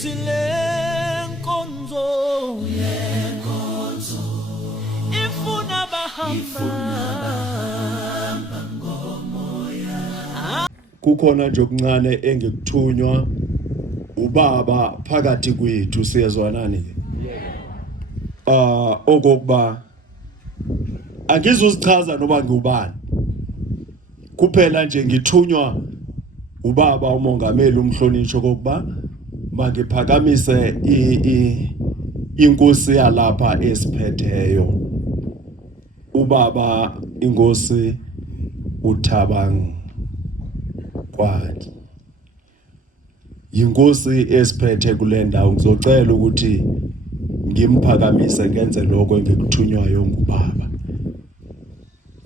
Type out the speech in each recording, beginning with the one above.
Tilenkonzo ifuna bahamba ngomoya. Kukhona nje okuncane engikuthunywa ubaba phakathi kwethu siyezwanani ke. Okokuba angizuzichaza noma ngubani. Kuphela nje ngithunywa ubaba umongameli umhlonishwa kokuba mangiphakamise inkosi yalapha esiphetheyo. Ubaba inkosi uThabang kwathi inkosi esiphethe kule ndawo ngizocela ukuthi ngimphakamise ngenze lokho engikuthunywayo ngubaba.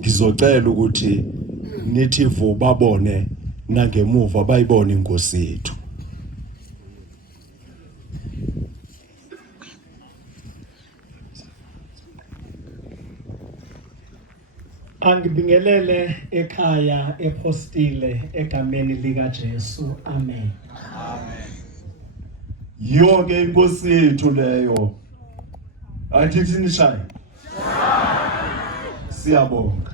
Ngizocela ukuthi nithi vo babone nangemuva bayibone inkosi yethu. Angibingelele ekhaya epostile egameni lika Jesu. Amen. Amen. Yonke inkosi yethu leyo. Athi sinishaye. Siyabonga.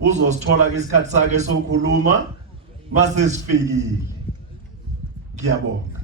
Uzosithola ke isikhathi sakhe sokukhuluma mase sifikile. Ngiyabonga.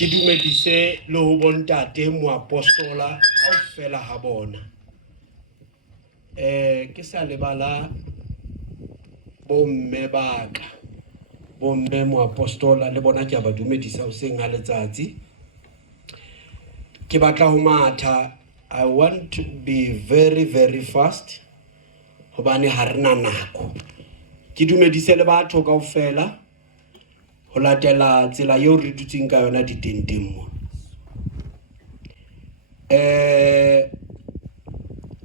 Ke dumedise le ho bontate moapostola kaofela ha bona. Ke sa lebala bomme baka, bomme moapostola le bona ke a ba dumedisa hoseng ha letsatsi. Ke batla ho matha. I want to be very very fast hobane ha rena nako. Ke dumedise le batho kaofela ho latela tsela eo re dutseng ka yona ditenteng mo. Ke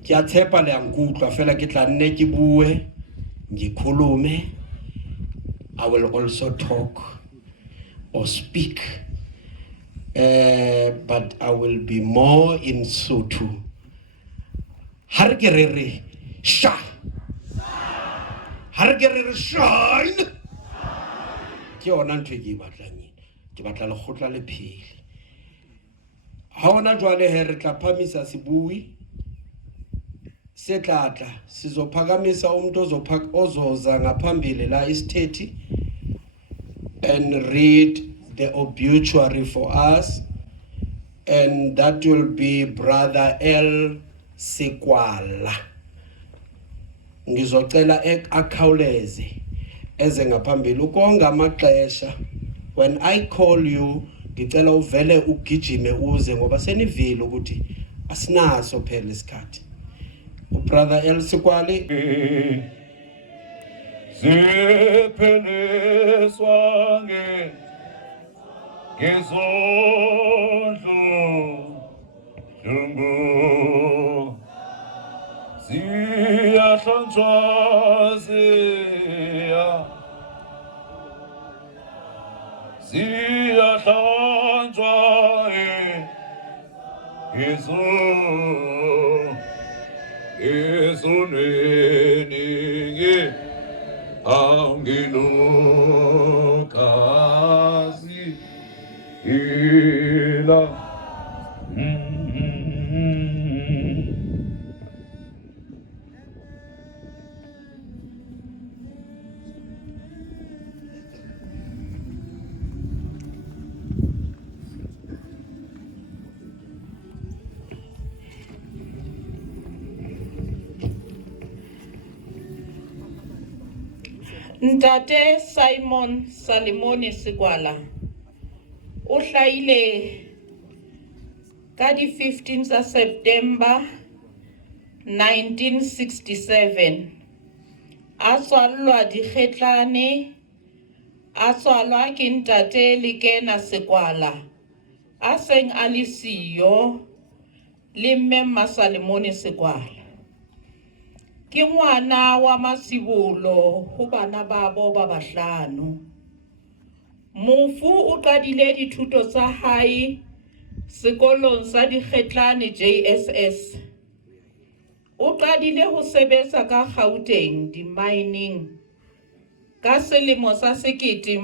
a tshepa le ankutlwa fela ke tla nne ke bue ngikhulume. I will also talk or speak, but I will be more in Sotho. Har ke re re sha, har ke re re shine. Ke ona ntwe ke batlang ke batla le khotla le phele. Ha ona jwale he re tla phamisa sibui se tlatla sizophakamisa umuntu ozoza ngaphambili la isithethe and read the obituary for us, and that will be Brother L Sekwala. Ngizocela akhawuleze eze ngaphambili ukonga amaxesha. When I call you ngicela uvele ugijime uze ngoba senivile ukuthi asinaso phela isikhathi. Brother L Sekwala zipheliswa ngezondlo dumbu ziyahlanjwa ziyahlanjwa ezonweni angilokazi ila Ntate Simon Salimone Sekwala o hlahile ka di 15 tsa September 1967 a tswalwa Dikgetlane a tswalwa ke ntate Lekena Sekwala a seng a le siyo le mme Masalimone Sekwala ke ngwana wa Masibolo ho bana babo ba bahlano. Mofu o qadile dithuto tsa hae sekolong sa Dikgetlane JSS. O qadile ho sebetsa ka Gauteng di-mining ka selemo sa 1989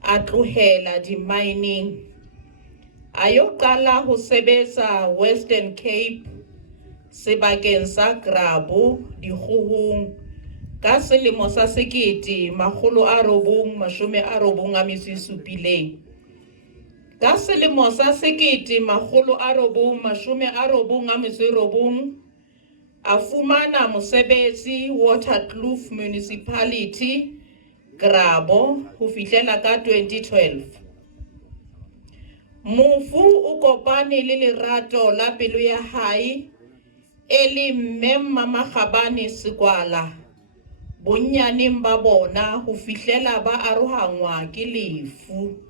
a tlohela di-mining. Ayo qala ho sebetsa Western Cape sebakeng sa Grabo Dikgohong ka selemo sa 1997. Ka selemo sa 1999 a fumana mosebetsi Waterkloof Municipality Grabo ho fihlela ka 2012. Mofu o kopane le lerato la pelo ya hae e mme Mama Khabane Sekwala bonyaneng ba bona ho fihlela ba arohangwa ke lefu.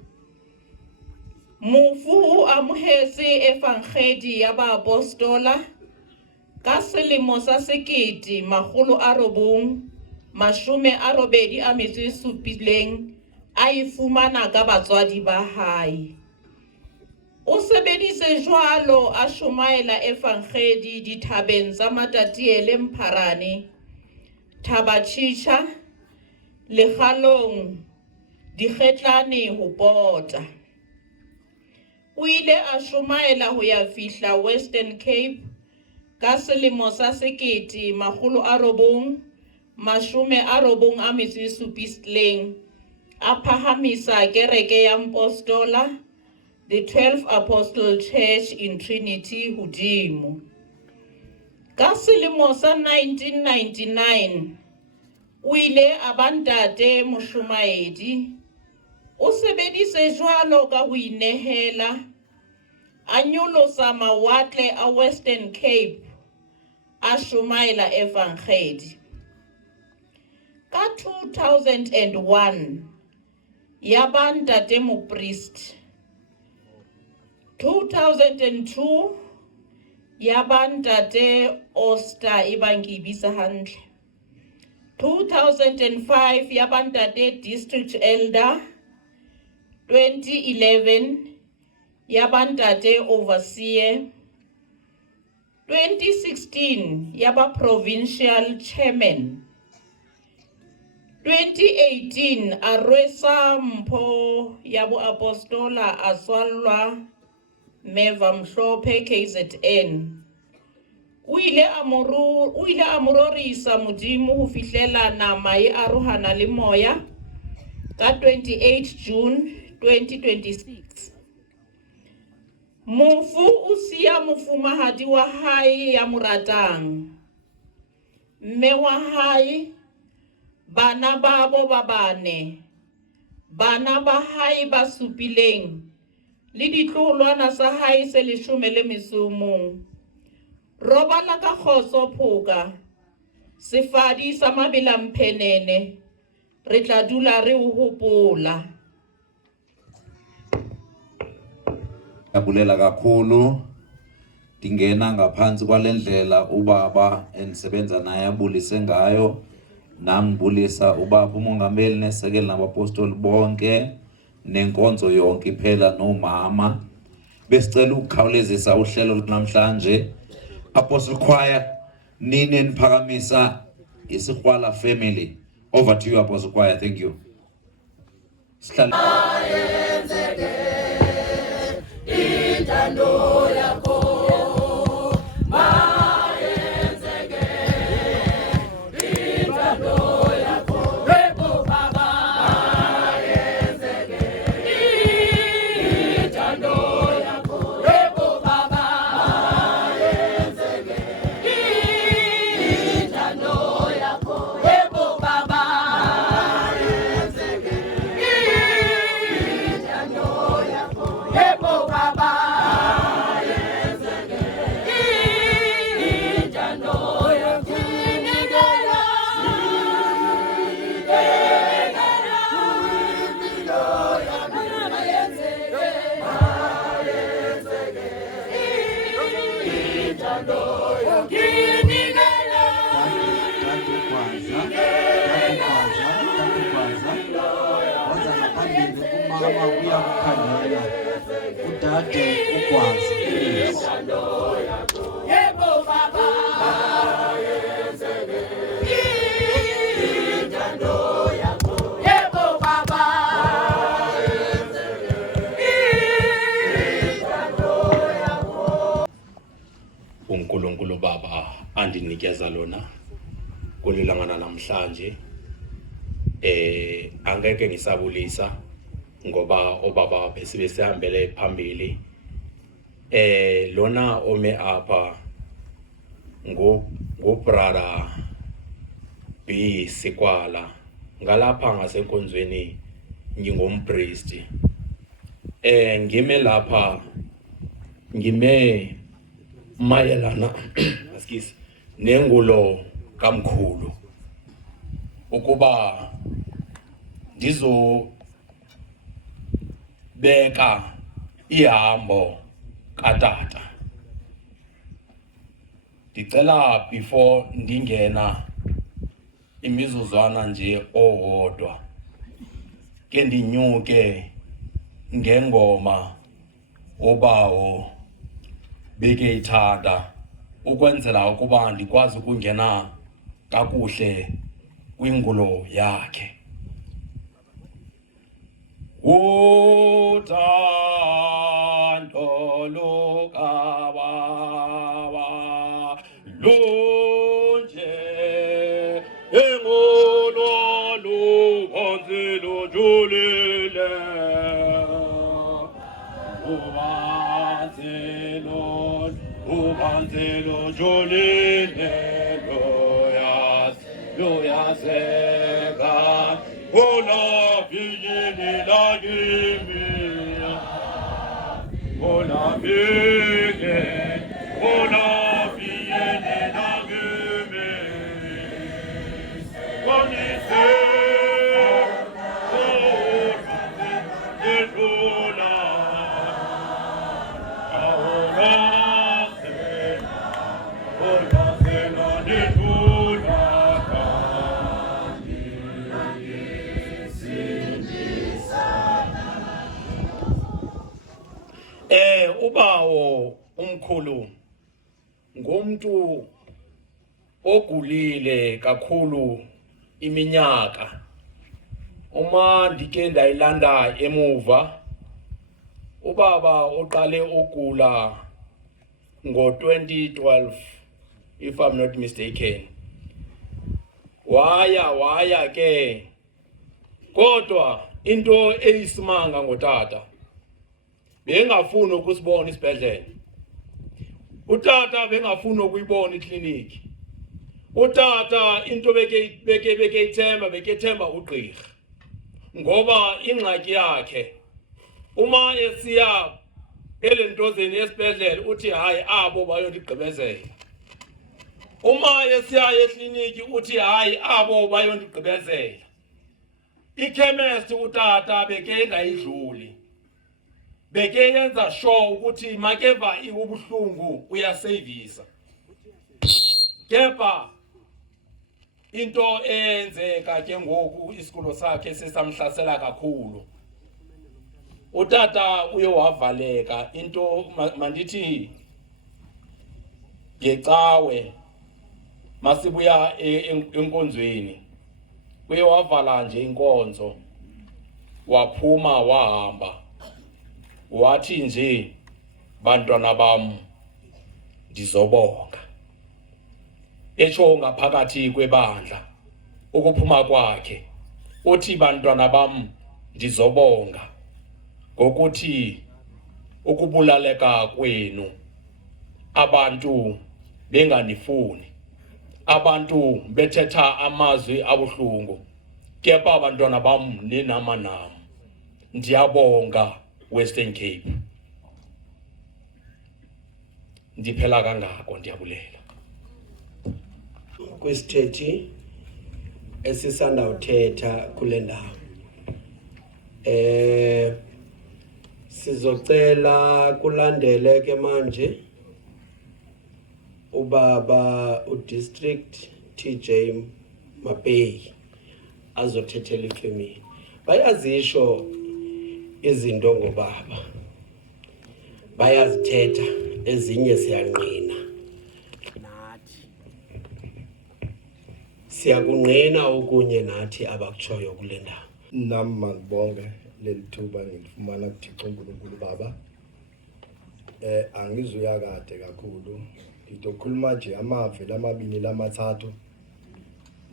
Mofu o amohetse efangedi ya Baapostola ka selemo sa 1987 a ifumana ka batswadi ba hae. O sebeditse jwalo a shumaela efangedi dithabeng tsa Matatiele Mpharane, Thabatjhitjha, Lekgalong, Dikgetlane ho pota. O ile a shumaela ho ya fihla Western Cape ka selemo sa 1997 a phahamisa kereke ya Mpostola, the 12th Apostle Church in Trinity hodimo. Ka selemo sa 1999 o ile a ba ntate moshemaedi. O sebeditse jwalo ka ho inehela a nyolosa mawatle a Western Cape a shumaela evangeli. Ka 2001 ya ba ntate mopriest. 2002 ya ba ntate Oster ibangibisa hantle. 2005 ya ba ntate district elder. 2011 ya ba ntate overseer. 2016 ya ba provincial chairman. 2018 a rwesa mpho ya bo apostola a tswalwa Meva Mhlophe KZN. O ile a mororisa Modimo ho fihlela nama e arohana le moya ka 28 June 2026. Mofu o siya mofumahadi wa hae ya moratang, mme wa hae, bana babo ba bane, bana ba hae ba supileng, le ditloholwana sa hae se 11. Robala ka kgotso Phoka, sefadi sa Mabela Mphenene, re tla dula re o hopola. Yabulela kakhulu dingena ngaphansi kwalendlela ubaba enisebenza naye abulise ngayo. Nami ngibulisa ubaba umongameli nesekela nabapostoli bonke nenkonzo yonke iphela nomama. Besicela ukukhawulezisa uhlelo namhlanje. Apostle Choir nini niphakamisa isikhwala family. Over to you Apostle Choir, thank you. Itando uyakukhangela udade ukwazi please. Yebo baba. Yebo baba. uNkulunkulu Baba andinikeza lona kulilangana namhlanje. Angeke ngisabulisa ngoba obaba besihambele phambili. Lona ome apha ngo brother B Sikwala, ngalapha ngasenkonzweni ngingumpriest. Ngime lapha ngime mayelana askisi nengulo kamkhulu ukuba ndizobeka ihambo katata. Ndicela before ndingena imizuzwana nje owodwa ke ndinyuke ngengoma obawo beke ithanda ukwenzela ukuba ndikwazi ukungena kakuhle kwingulo yakhe. Uthando lukababa lunje engolwa lubanzi lujulile ubanzi lujulile luyaseka olabiyeni lakimi olabiyeni lakimi konise edlula olasela nedlula ubawo umkhulu ngumuntu ogulile kakhulu iminyaka. Uma ndike ndayilanda emuva, ubaba oqale ogula ngo-2012 if I'm not mistaken. Waya ke kodwa into eyisimanga ngotata bengafuni ukusibona isibhedlela. Utata bengafuni ukuyibona ikliniki. Utata into beke ithemba ugqirha ngoba ingxaki yakhe uma esiya elentozeni esibhedlela uthi hayi abo bayondigqibezela. Uma esiya ekliniki uthi hayi abo bayondigqibezela. Ichemist utata beke ngayidluli. Beke yenza sure ukuthi makeva ibuhlungu uyasavisa. Kepha into eyenzeka ke ngoku isikulo sakhe sesamhlasela kakhulu. Utata uye wavaleka into mandithi ngecawe masibuya enkonzweni. Uye wavala nje inkonzo waphuma wahamba. Wathi nje bantwana bam ndizobonga. Etsho ngaphakathi kwebandla ukuphuma kwakhe uthi bantwana bam ndizobonga ngokuthi ukubulaleka kwenu abantu benganifuni, abantu bethetha amazwi abuhlungu, kepha bantwana bam ninama nam. Ndiyabonga Western Cape. Ndiphela kangako ndiyabulela. Kwesithethi esisanda uthetha kule ndawo. Sizocela kulandele ke manje ubaba udistrict TJ Mapei azothethela ifemini. Bayazisho izinto ngobaba bayazithetha ezinye siyanqina nathi siyakunqina okunye nathi abakutshoyo kule ndawo. Nami mandibonge lelithuba ngilifumana kuThixo uNkulunkulu Baba. Angizuya kade kakhulu ngizokhuluma nje amave lamabili lamathathu.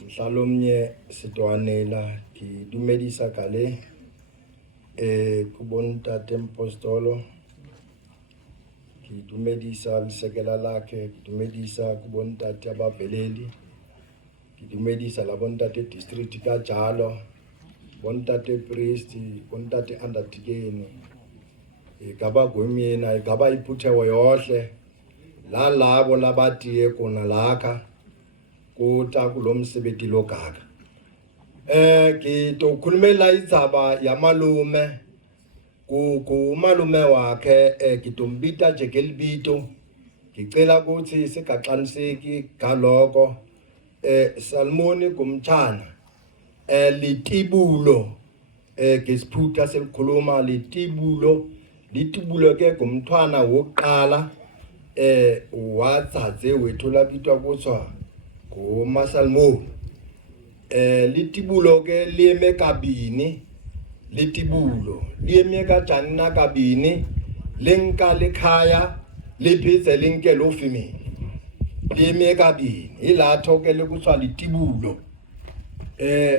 Mhlalomnye sidwanela ngidumedisa gale kubona uNtate Mpostolo, ngidumedisa lisekela lakhe, ngidumedisa kubona uNtate abaveleli, ngidumedisa labona uNtate district kaJalo, bona uNtate priest, bona uNtate undertaken, igaba gwemyena, igaba iphuthewe yohle lalabo labatiye kona lakha kuta kulomsebenzi logaga. Ngitokhulumela idzaba yamalume kumalume wakhe, ngitombita nje ngelibito, ngicela ukuthi singaxaniseki galoko. Salmoni kumtshana litibulo, ngesiphuta selikhuluma litibulo ke kumntwana wokuqala watsatse wethu labitwa kutswa nguMasalmoni. Litibulo ke liyeme kabini, litibulo liyeme kanjani na kabini, lenka lekhaya liphitse linke lo female, liyeme kabini ilatho ke lekutswa litibulo.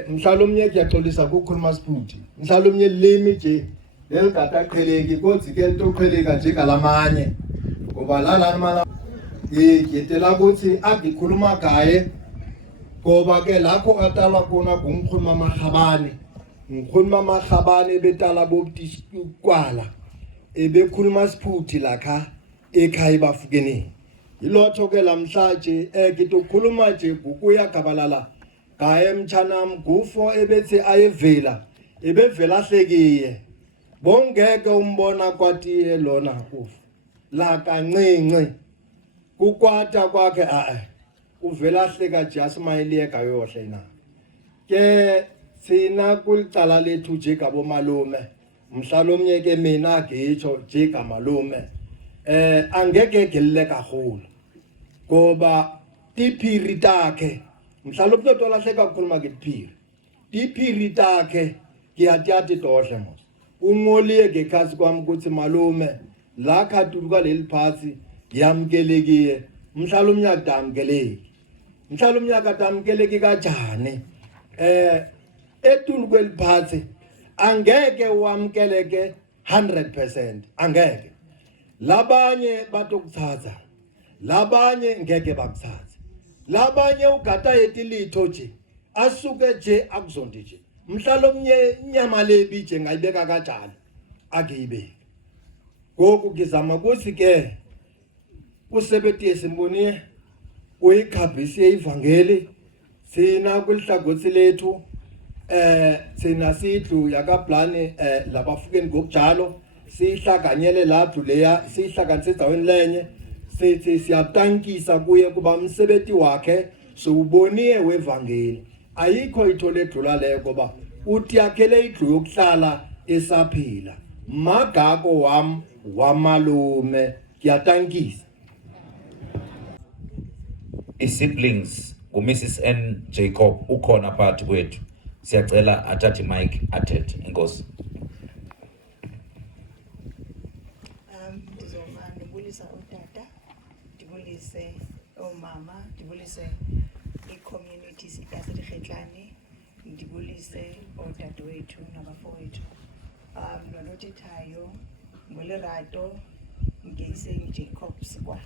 Mhlalomnye kuyaxolisa ukukhuluma siphuthi, mhlalomnye limi nje leligata qheleki kodwa ke litoqheleka nje galamanye ngoba lalana mala ngiyetela ukuthi agikhuluma gaye ngoba ke lakho atalwa kona ngumkhuluma amahabane, ngikhuluma amahabane betala bobukwala ebekhuluma siphuthi lakha ekhaya bafukeni. Yilotho ke lamhlaje ngitokhuluma nje ukuya gabalala gaye mthanam gufo ebethi ayevela ebevela hlekiye bongeke umbona kwatiye lona ufu la kancinci kukwata kwakhe uvela hleka jasmayile kayohle na ke sina kulicala lethu nje gabo malume. Mhlalomnye ke mina ngitsho nje gamalume angeke gelile kakhulu ngoba tiphiri takhe mhlalomnye tolahleka ukukhuluma ngetiphiri tiphiri takhe ngiyatyathi tohle mos ungoliye ngekhasi kwami ukuthi malume la khatuluka leli phansi yamkelekiye. Mhlalomnye akudamkeleki, mhlalomnye akadamkeleki kanjani etulu kweliphansi angeke wamkeleke 100%, angeke. Labanye batokuthatha, labanye ngeke bakuthatha, labanye ugata yetilitho nje asuke nje akuzonde nje. Mhlalomnye inyama lebi nje ngayibeka kanjalo akuyibeki. Ngoku ngizama ukuthi ke usebenzi simboniye uyikhabhisi ivangeli sina kulihlangothi lethu sina sidlu yakablane labafukeni ngokujalo sihlakanyele lapho leya sihlanganise endaweni lenye sithi siyatankisa kuye kuba umsebenzi wakhe soboniye wevangeli ayikho ithole edlula leyo ngoba uthi yakhele idlu yokuhlala esaphila magako wamalume ngiyatankisa. Siblings uMrs N Jacob ukhona phakathi kwethu, siyacela athathe mic athethe. Inkosi. Ndizoma ndibulisa utata, ndibulise omama, ndibulise i-communities yaseDikgetlane, ndibulise otata wethu nabafowethu. Nonothethayo ngolerato ngeyise Jacob Sikwala.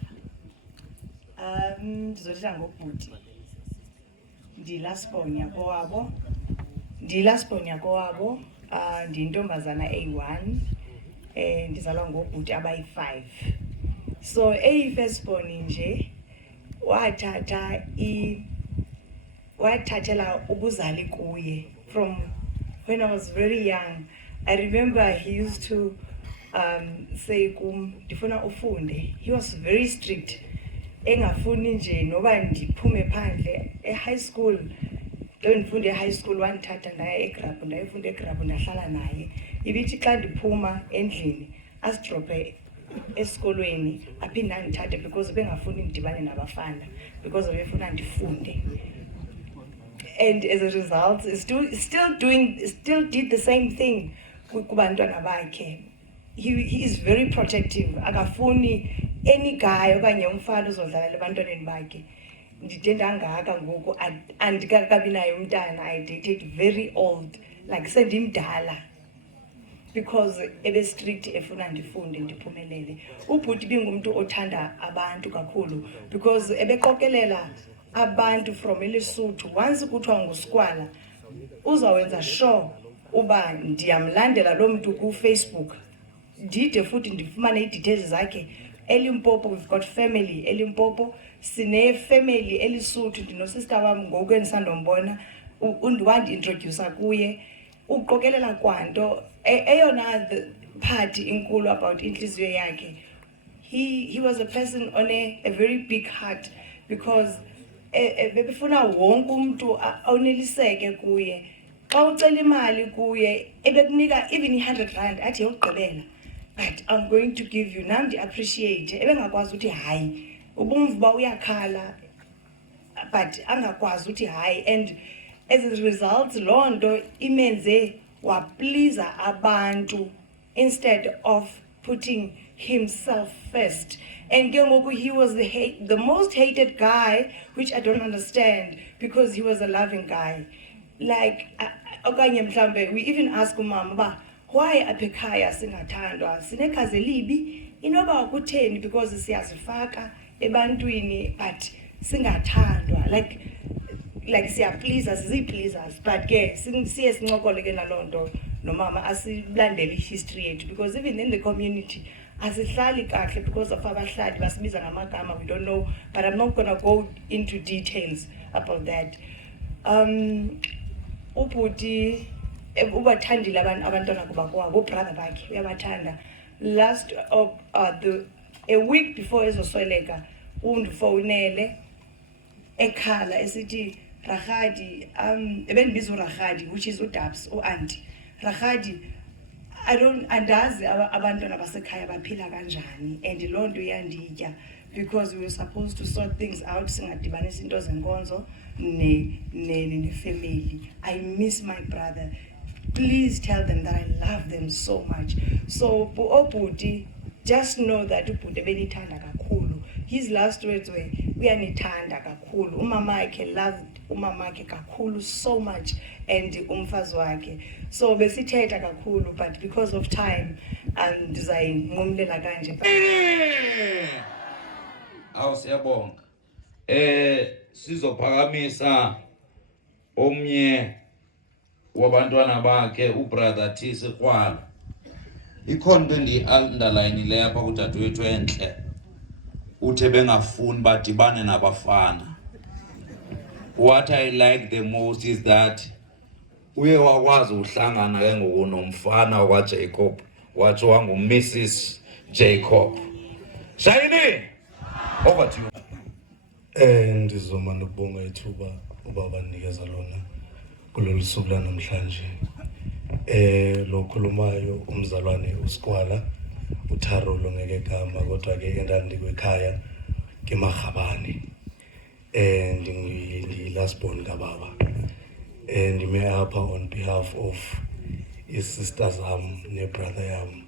Ndizothetha ngobhuti. Ndilasponya kowabo, ndiyintombazana A1, ndizalwa ngobhuti abayi-5. So eyi-firstborn nje wathathela ubuzali kuye from when I was very young. I remember he used to say ndifuna ufunde. He was very strict. Engafuni nje noba ndiphume phandle e-high school. Ndifunde e-high school wandithatha ndaya eGrabho, ndayofunda eGrabho ndahlala naye. ibithi xa ndiphuma endlini asidrophe esikolweni aphinde andithathe because bengafuni ndidibane nabafana because befuna ndifunde. And as a result, still did the same thing kubantwana bakhe. He is very protective. Akafuni any guy okanye umfana uzodlala ebantwaneni bakhe. Ndide ndangaka ngoku andikakabi naye umntana. I dated very old, like sendimdala, because ebe strict efuna ndifunde ndiphumelele. Ubhuti bingumuntu othanda abantu kakhulu because ebeqokelela abantu from eLesotho. Once kuthiwa nguSkwala uzawenza sure uba ndiyamlandela lo mntu ku-Facebook, ndide futhi ndifumane ii-details zakhe. eLimpopo, we've got family eLimpopo, sine family eLesotho. Ndinosista wam ngoku endisandombona wandiintroducer kuye. Uqokelela kwanto eyona part inkulu about inhliziyo yakhe. He was a person on a very big heart because bebefuna wonke umuntu awuneliseke kuye. Xa ucela imali kuye ebekunika even i-R100 athi yokugqibela, but I'm going to give you. Nam ndi-appreciate ebengakwazi uthi hayi, ubumva uba uyakhala but angakwazi uthi hayi. And as a result, loo nto imenze wapleaser abantu instead of putting himself first. And he was the most hated guy, which I don't understand, because he was a loving guy. Like, we even ask umama, why apekhaya singathandwa? Sinekhazi elibi, inoba kutheni because siyazifaka ebantwini but singathandwa. Like siyapleaser, sizi-pleasers, but ke siye sincokole ke naloo nto nomama asilandele history yethu, because even in the community asihlali kahle because of abahlali basibiza ngamagama we don't know, but I'm not going to go into details about that. Ubhuti ubathandile abantwana kuba kwabo, brother bakhe uyabathanda. Last a week before ezosweleka undifowunele ekhala esithi Ragadi, ebendibiza uRagadi, which is uDabs, auntie Ragadi, andazi abantwana basekhaya baphila kanjani, and loo nto iyanditya because we were supposed to sort things out, singadibanisa into zenkonzo ne-family. I miss my brother. Please tell them that I love them so much. So obhuti, just know that ubhuti benithanda kakhulu. His last words were, uyanithanda kakhulu. Umama wakhe loved umama wakhe kakhulu so much, and umfazi wakhe. So besithetha kakhulu, but because of time ndizayinqumlela kanje. Siyabonga. Sizophakamisa omnye wabantwana bakhe ubrother Thisi Krwala. Ikhona into endiyi-underline apha kudadewethu entle. Uthe bengafuni badibane nabafana. What I like the most is that uye wakwazi uhlangana ke ngoku nomfana wakwaJacob, wathi wangu-Mrs. Jacob. Shayini, over to you. Ndizoma nokubonga ithuba ubaba ndinikeza lona kulolu suku lanamhlanje. Lo khulumayo umzalwane uSkwala uTharo lo ngeke gama, kodwa ke endandikwekhaya keMagabane. Last born kababa. Ndime apha on behalf of his sisters ne brother yam.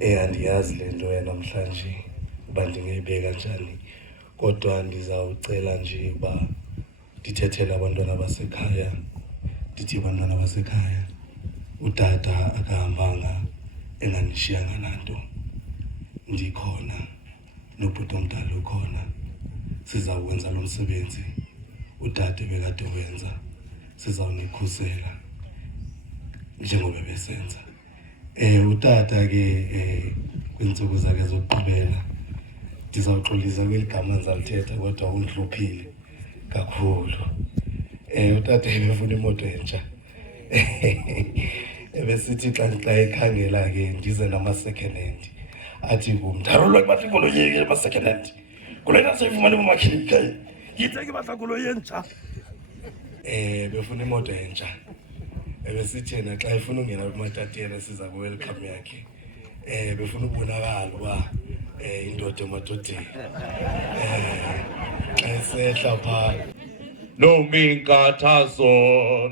Andiyazi lento namhlanje uba ndingayibeka kanjani, kodwa ndizawucela nje uba ndithethele abantwana basekhaya. Ndithi abantwana basekhaya, utata akahambanga enganishiyanga nanto. Ndikhona nobhuti omdala ukhona, sizawukwenza lo msebenzi utata bekade wenza. Sizawunikhusela njengoba besenza. Utata ke kwinsuku zakhe zokuqhubela ndizawuxolisa kweligama ndizalithetha, kodwa undihluphile kakhulu. Utata ebefuna imoto entsha. Ebesithi xa ekhangela ke ndize nama-second hand. Athi kum, Tharolwa ke batla koloi e ma-second hand. Koloi ena sayifumane mo makhenikha. Ke itse ke batla koloi e ntjha. Befuna imoto entsha. ebesithena xa efuna ungena kumatatiyana siza ku-welcome yakhe befuna ukubonakala uba indoda emadodeni xa esehla phaa Nominkathazo,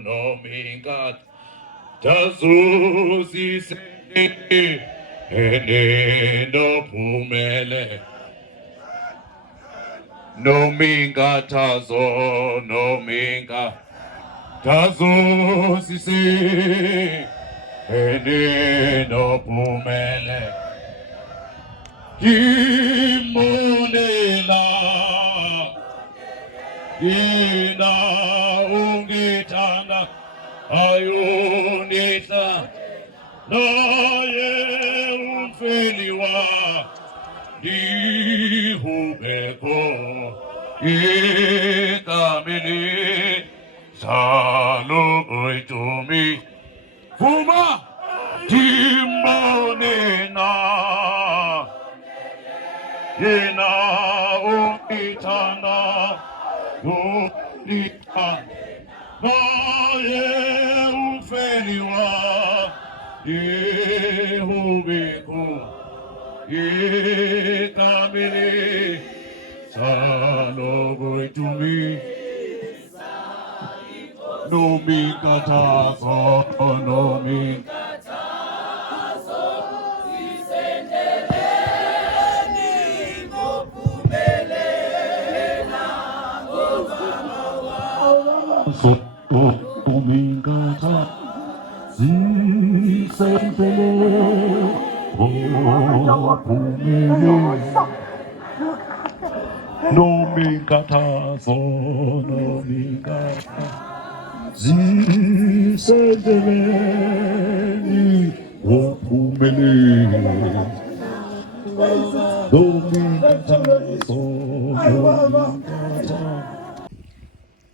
nominkathazo, sisene, nophumele. Nominkathazo, nominkathazo, sisene, nophumele. Kimonela. Ina ungithanda ayunihla naye umfeliwa dihubeko ikamili salogoitumi fuma timbonena ina ungithanda Unita, naye umfeliwa, Yehoveku, Yekamili, Salogoitumi, Nomikatazo, Nomikatazo, Isendeleni, Mopumele. Nomikata zisentele opumele Nomikatazo nomikata zisentele opumele Nomikatazo nomikata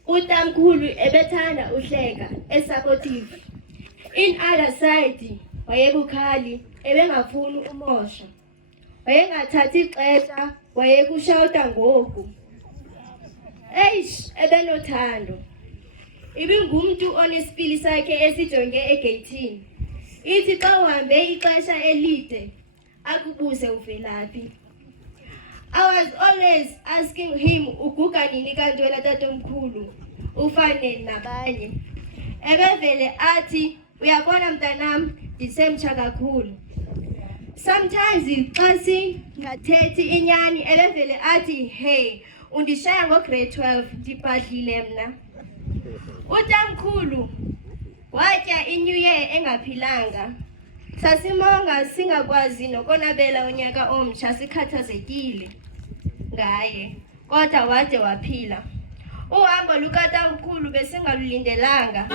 utamkhulu ebethanda uhleka esupportive. In other side wayebukhali ebengafuni umosha. Wayengathathi ixesha wayekushawuta ngoku. Ebenothando. Ibingumuntu onesipili sakhe esijonge egeyithini. Ithi xa uhambe ixesha elide akubuze uvelaphi. I was always asking him, uguga nini kanti wena tatomkhulu, ufane nabanye. Ebevele athi, uyabona mntanam, ndisemtsha kakhulu. Sometimes xa singathethi inyani, ebevele athi, hey, undishaya ngo-grade 12, ndibhadlile mna. Utamkhulu, watya iNew Year engaphilanga. Sasimonga singakwazi nokonabela unyaka omtsha sikhathazekile ngaye, kodwa wade waphila. Uhambo lukatamkhulu besingalulindelanga.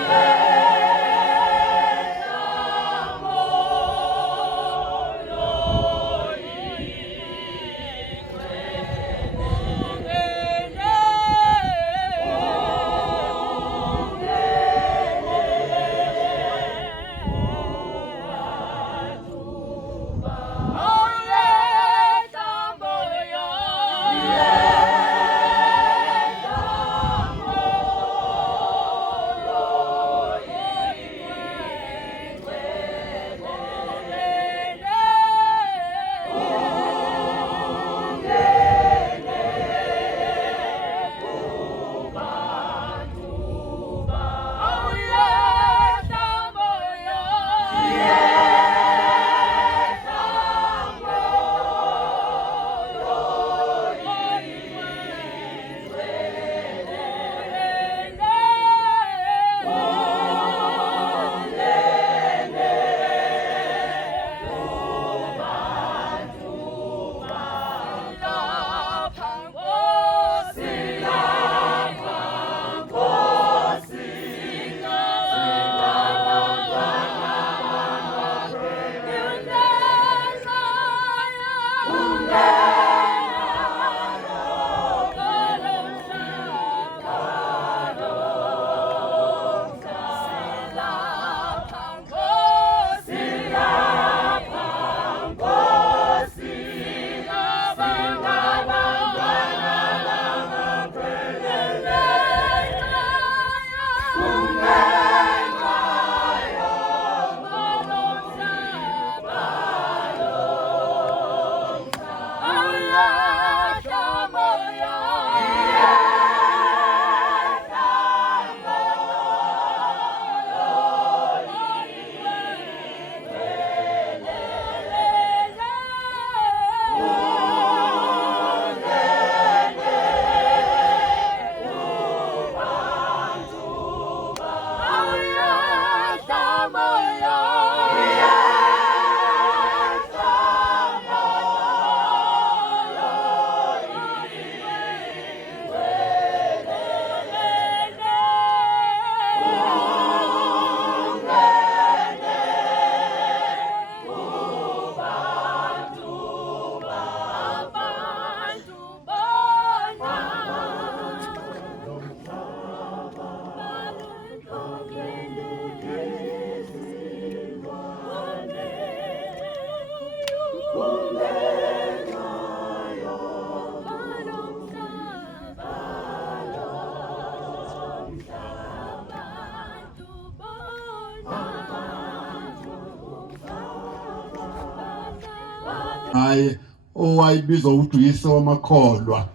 naye owayibizwa ukuthi uyise wamakholwa.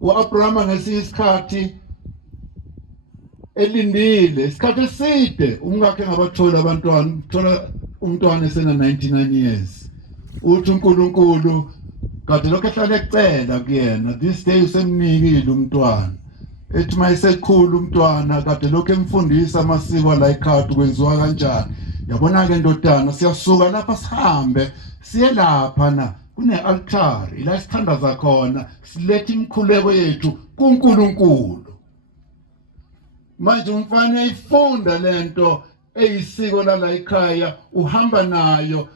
U-Abrahama ngesinye isikhathi elindile isikhathi eside umkakhe engabathola abantwana, uthola umntwana esena 99 years. Uthi uNkulunkulu kade lokho ehlale ecela kuyena, this day usemnikile umntwana. Ethi mayisekhulu umntwana kade lokho emfundisa amasiko la ekhaya kwenziwa kanjani. Yabona ke ndodana, siyasuka lapha sihambe siye lapha na kune-altar ila sithandaza khona, silethe imikhuleko yethu kuNkulunkulu. Manje umfana uyayifunda lento eyisiko la ekhaya, uhamba nayo.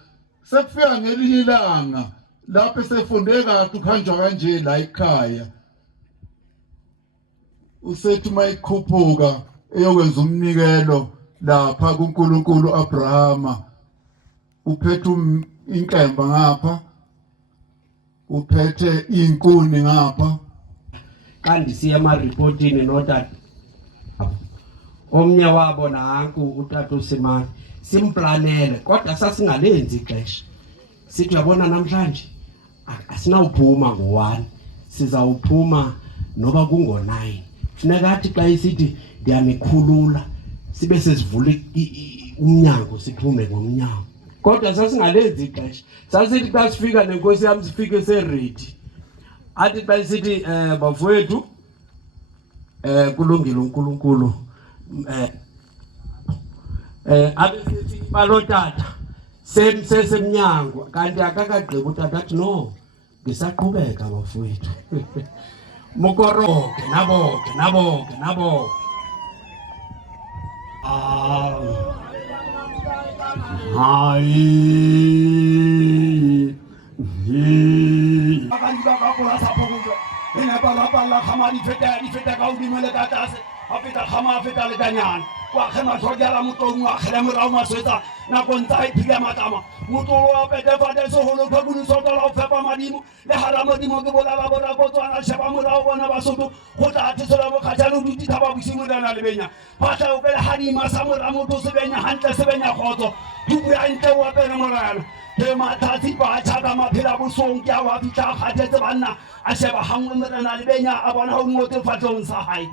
Sekufika ngelinye ilanga lapho sefunde kade ukhanjwa kanje la ekhaya. Usethi mayikhuphuka eyokwenza umnikelo lapha kuNkulunkulu Abrahama, uphethe inkemba ngapha, uphethe inkuni ngapha. Kanti siya ema-reportini notata omnye wabo nanku utata uSimani simplanele, kodwa sasingalenzi ixesha. Sithi uyabona namhlanje asinawuphuma ngo-1, sizawuphuma noba kungo-9. Funeka athi xa isithi ndiyanikhulula sibe sesivula umnyango siphume ngomnyango, kodwa sasingalenzi ixesha. Sasithi xa sifika nenkosi yam sifike seredi, athi xa isithi bafowethu kulungile uNkulunkulu abe sithi balotata semnyango, kanti akakagqibi utata athi no ngisaqhubeka bafowethu. Mukoroke naboke. Akan juga kau rasa pokok. Ini bala khamar difeta kau di mana kata se. Apita khamar feta leganyan. Wah khamar sojara mutu wah khamar ramah seta. Nak kontai tiga matama. Mutu apa pada soholo kabunu sotala fepa madimu. Leharam madimu ke bola koto anak siapa murau wana basutu. Kota hati selama kacaru duti taba bisi muda nalibenya. Pasal upela hari masa muramu tu sebenya hantar sebenya koto. Tubuh ente wape namoran. Tema tadi baca kama pila busong kia wafita hati sebana. Asyaba hangun muda nalibenya abana hungotu fatong sahai.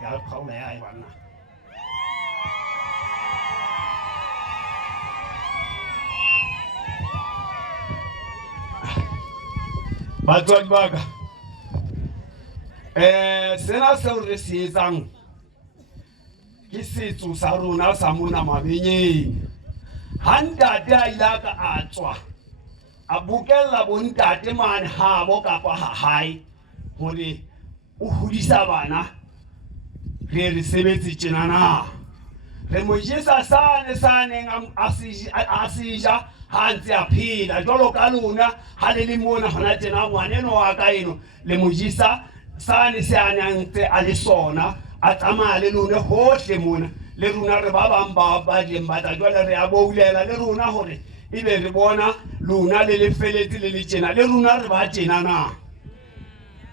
Ya kau lehai bana. Batswadi baka sena seo re se etsang ke setso sa rona sa mona mabenyeng. Ha ntate a ile ka a tswa a bokella bontate mane habo kapa ha hae hore o hodisa bana re sebetse tjenana re mo jesa sane asija hansi a phela jwalo ka lona ha le le mona hona tjena ngwaneno wa ka eno le mojisa sane se anantse a le sona a tsamaya le lona hohle mona le rona re ba bang ba ding ba jwale re a boulela le rona hore ebe re bona lona le le feletse le le tjena le rona re ba tjena na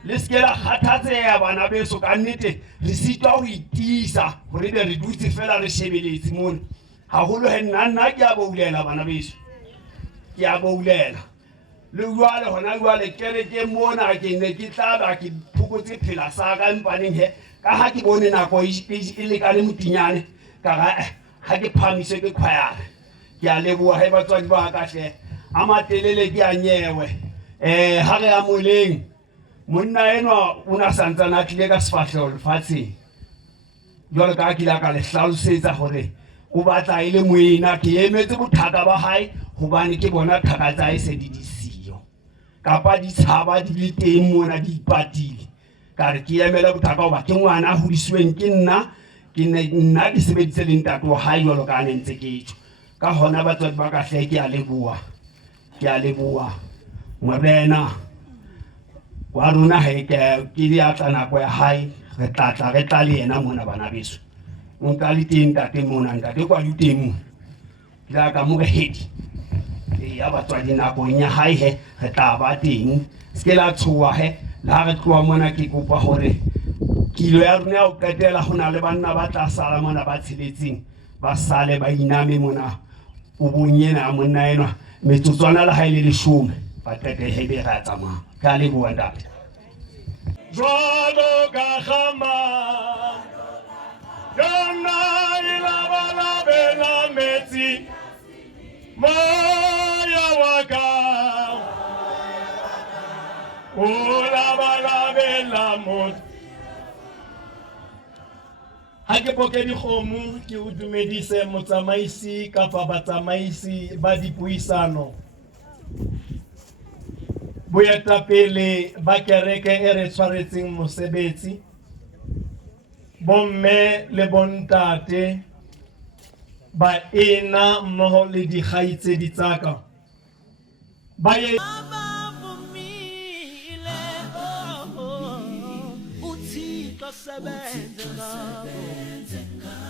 le skela khathatseha bana beso ka nnete re sitwa ho itisa hore be re dutse fela re shebeletse mona haholo he nna ke a boulela bana beso ke a boulela le jwale hona jwale kereke mona ke ne ke tla ke phokotse phela sa ka empaneng he ka ha ke bone nako e le ka le motinyane ka ga ha ke phamise ke khwayare ke a leboha he batswadi ba ka hle a matelele ke a nyewe ha re a moleng monna eno una santsana tlile ka sefahleho lefatsheng jwale ka ke la ka le hlalosetsa hore o batla ile moena ke emetse bothaka ba hae hobane ke bona thaka tsa se di disiyo kapa di tshaba di le teng mona di ipatile ka re ke emela bothaka hoba ke ngwana a hodisweng ke nna ke sebeditse le ntate wa hae jwalo ka ne ntse ke tjho ka hona batswadi ba ka hle ke a leboha morena wa rona he ke di atla nako ya hae re tla le yena mona bana beso nka le teng ntate mona ntate kwa le teng la ka mo hedi ya batswadi nakong ya hae he re tla ba teng se la tshoa he la re tloa mona ke kopa hore kilo ya rona ya o qetela hona le banna ba tla sala mona ba tsheletseng ba sale ba iname mona o bonyena monna ena metsotswana la hae le 10 ba qete hebe ra tsamaya ka le bua ntate jwalo ka khama yona ilabala bela metsi moya waka ulabala bela mot ha ke poke dikgomo ke o dumedise motsamaisi kapa batsamaisi ba dipuisano boetapele ba kereke e re tshwaretseng mosebetsi bomme le bontate ba ena mmoho le dikgaitsedi tsaka ba ye uthixo sebenze ngabo